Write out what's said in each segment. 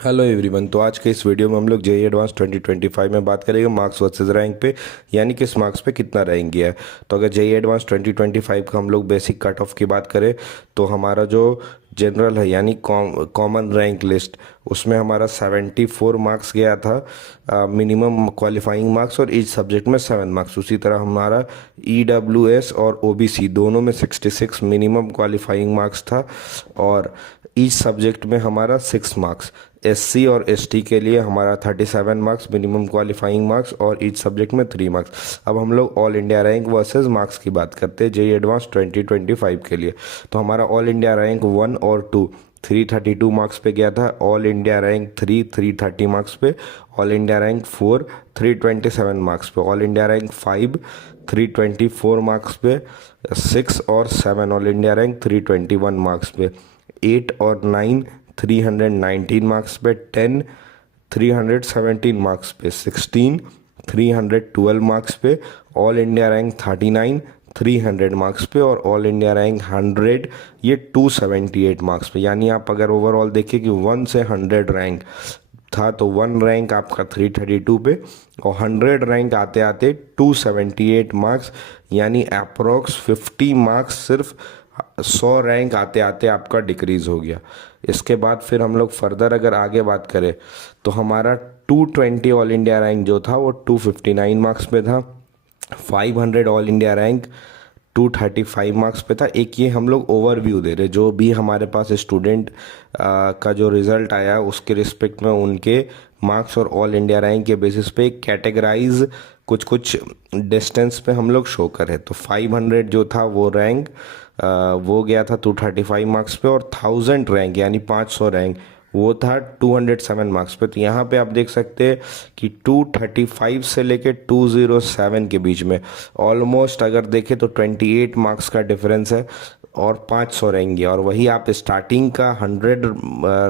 Hello everyone. तो आज के इस वीडियो में हम लोग जेईई एडवांस 2025 में बात करेंगे मार्क्स वर्सेस रैंक पे, यानी किस मार्क्स पे कितना रैंक गया है। तो अगर जेईई एडवांस 2025 का हम लोग बेसिक कट ऑफ की बात करें तो हमारा जो जनरल है यानी कॉमन रैंक लिस्ट, उसमें हमारा 74 मार्क्स गया था मिनिमम क्वालिफाइंग मार्क्स, और ईच सब्जेक्ट में 7 मार्क्स। उसी तरह हमारा ईडब्ल्यूएस और ओबीसी दोनों में 66 मिनिमम क्वालिफाइंग मार्क्स था, और ईच सब्जेक्ट में हमारा 6 मार्क्स। एससी और एसटी के लिए हमारा 37 मार्क्स मिनिमम क्वालिफाइंग मार्क्स, और ईच सब्जेक्ट में 3 मार्क्स। अब हम लोग all India rank versus marks की बात करते हैं जेईई एडवांस 2025 के लिए। तो हमारा ऑल इंडिया रैंक 1 और 2 332 मार्क्स पे गया था, ऑल इंडिया रैंक 3 330 मार्क्स पे, ऑल इंडिया रैंक 4 327 मार्क्स पे, ऑल इंडिया रैंक 5 324 मार्क्स पे, 6 और 7 ऑल इंडिया रैंक 321 मार्क्स पे, 8 और 9 319 मार्क्स पे, 10 317 मार्क्स पे, 16 312 मार्क्स पे, ऑल इंडिया रैंक 39 300 मार्क्स पे, और ऑल इंडिया रैंक 100 ये 278 मार्क्स पे। यानी आप अगर ओवरऑल देखें कि 1 से 100 रैंक था तो 1 रैंक आपका 332 पे, और 100 रैंक आते आते 278 मार्क्स, यानी अप्रोक्स 50 मार्क्स सिर्फ 100 रैंक आते आते आपका डिक्रीज हो गया। इसके बाद फिर हम लोग फर्दर अगर आगे बात करें तो हमारा 220 ऑल इंडिया रैंक जो था वो 259 मार्क्स पे था, 500 ऑल इंडिया रैंक 235 मार्क्स पे था। एक ये हम लोग ओवरव्यू दे रहे, जो भी हमारे पास स्टूडेंट का जो रिज़ल्ट आया उसके रिस्पेक्ट में उनके मार्क्स और ऑल इंडिया रैंक के बेसिस पे कैटेगराइज कुछ कुछ डिस्टेंस पे हम लोग शो करें। तो 500 जो था वो रैंक वो गया था 235 मार्क्स पे, और 1000 रैंक यानी 500 रैंक वो था 207 मार्क्स पे। तो यहाँ पे आप देख सकते हैं कि 235 से लेके 207 के बीच में ऑलमोस्ट अगर देखें तो 28 मार्क्स का डिफरेंस है, और 500 रैंक गया। और वही आप स्टार्टिंग का 100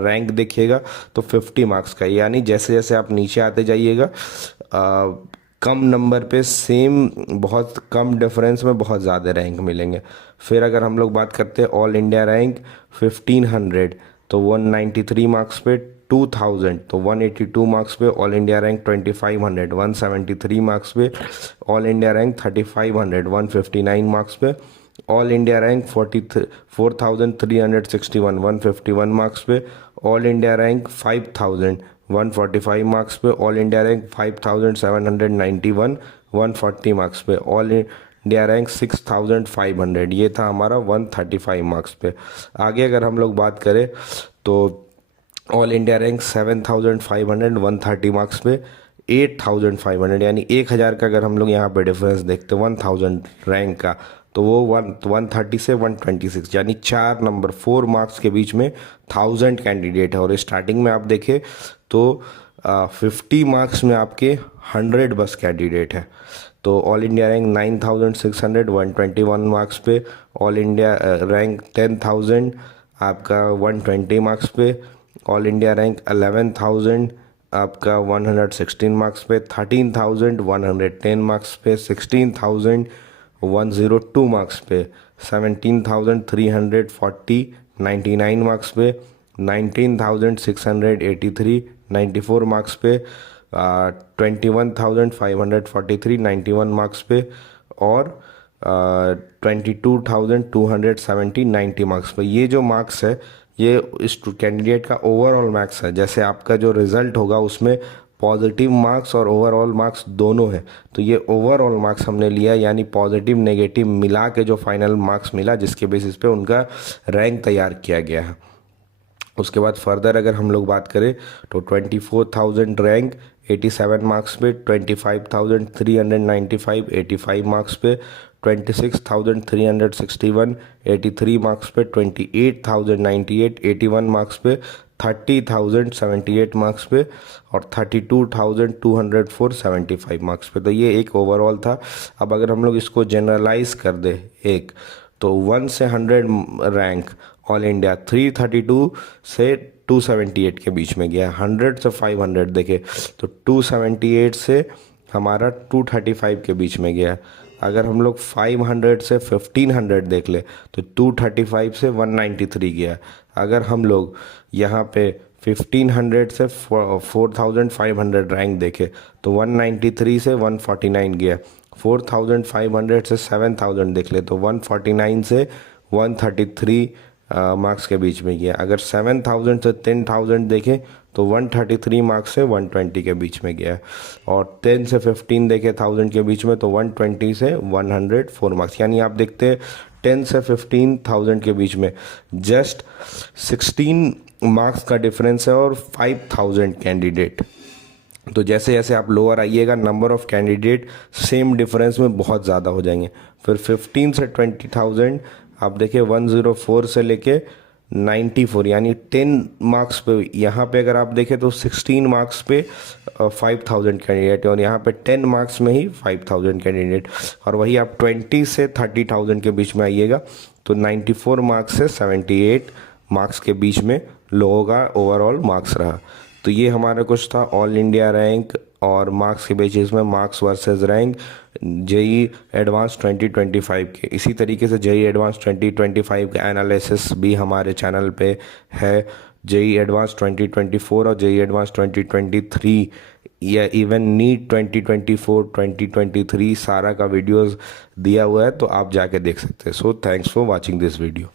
रैंक देखिएगा तो 50 मार्क्स का, यानी जैसे जैसे आप नीचे आते जाइएगा कम नंबर पे सेम बहुत कम डिफरेंस में बहुत ज़्यादा रैंक मिलेंगे। फिर अगर हम लोग बात करते हैं ऑल इंडिया रैंक 1500 तो 193 मार्क्स पे, 2000 तो 182 मार्क्स पे, ऑल इंडिया रैंक 2500 173 मार्क्स पे, ऑल इंडिया रैंक 3500 159 मार्क्स पे, ऑल इंडिया रैंक 4361 151 मार्क्स पे, ऑल इंडिया रैंक 5000 145 मार्क्स पे, ऑल इंडिया रैंक 5791 140 मार्क्स पे, ऑल इंडिया रैंक 6500 ये था हमारा 135 मार्क्स पे। आगे अगर हम लोग बात करें तो ऑल इंडिया रैंक 7500 130 मार्क्स पे, 8500 यानी 1000 का अगर हम लोग यहाँ पे डिफरेंस देखते हैं 1000 रैंक का, तो वो 130 से 126 यानी 4 नंबर 4 मार्क्स के बीच में 1000 कैंडिडेट है। और स्टार्टिंग में आप देखें तो 50 मार्क्स में आपके 100 बस कैंडिडेट है। तो ऑल इंडिया रैंक 9600 121 मार्क्स पे, ऑल इंडिया रैंक 10000 आपका 120 मार्क्स पे, ऑल इंडिया रैंक 11000 आपका 116 मार्क्स पे, 13110 मार्क्स पे, 16102 मार्क्स पे, 17340 99 मार्क्स पे, 19683 94 मार्क्स पे, 21543 91 मार्क्स पे, और 22270 90 मार्क्स पे। ये जो मार्क्स है ये इस कैंडिडेट का ओवरऑल मार्क्स है। जैसे आपका जो रिज़ल्ट होगा उसमें पॉजिटिव मार्क्स और ओवरऑल मार्क्स दोनों हैं, तो ये ओवरऑल मार्क्स हमने लिया, यानी पॉजिटिव नेगेटिव मिला के जो फाइनल मार्क्स मिला जिसके बेसिस पे उनका रैंक तैयार किया गया है। उसके बाद फर्दर अगर हम लोग बात करें तो 24000 रैंक 87 मार्क्स पे, 25395 85 मार्क्स पे, 26361 83 मार्क्स पे, 28098 81 मार्क्स पे, 30078 मार्क्स पे, और 32204 75 मार्क्स पे। तो ये एक ओवरऑल था। अब अगर हम लोग इसको जनरलाइज कर दे एक, तो 1 से 100 रैंक ऑल इंडिया 332 से 278 के बीच में गया। 100 से 500 देखे तो 278 से हमारा 235 के बीच में गया। अगर हम लोग 500 से 1500 देख ले तो 235 से 193 गया। अगर हम लोग यहाँ पे 1500 से 4500 रैंक देखे तो 193 से 149 गया। 4500 से 7000 देख ले तो 149 से 133 मार्क्स के बीच में गया। अगर 7000 से 10000 देखें तो 133 मार्क्स से 120 के बीच में गया। और 10 से 15 देखें 1000 के बीच में तो 120 से 104 मार्क्स। यानी आप देखते हैं 10 से 15,000 के बीच में जस्ट 16 मार्क्स का डिफरेंस है और 5000 कैंडिडेट। तो जैसे जैसे आप लोअर आइएगा number of candidate same difference में बहुत ज़्यादा हो जाएंगे। फिर 15 से 20,000 आप देखिए 104 से लेके 94 यानी 10 मार्क्स पे, यहाँ पे अगर आप देखें तो 16 मार्क्स पे 5000 कैंडिडेट है और यहाँ पे 10 मार्क्स में ही 5000 कैंडिडेट। और वही आप 20 से 30,000 के बीच में आइएगा तो 94 मार्क्स से 78 मार्क्स के बीच में लोगों का ओवरऑल मार्क्स रहा। तो ये हमारा कुछ था ऑल इंडिया रैंक और मार्क्स के बेसिस में marks versus rank JEE advance 2025 के। इसी तरीके से जेई एडवांस 2025 का एनालिसिस भी हमारे चैनल पे है। जेई एडवांस 2024 और जेई एडवांस 2023 या इवन नीट 2024 2023 सारा का वीडियोस दिया हुआ है, तो आप जाके देख सकते हैं। So thanks for watching this video.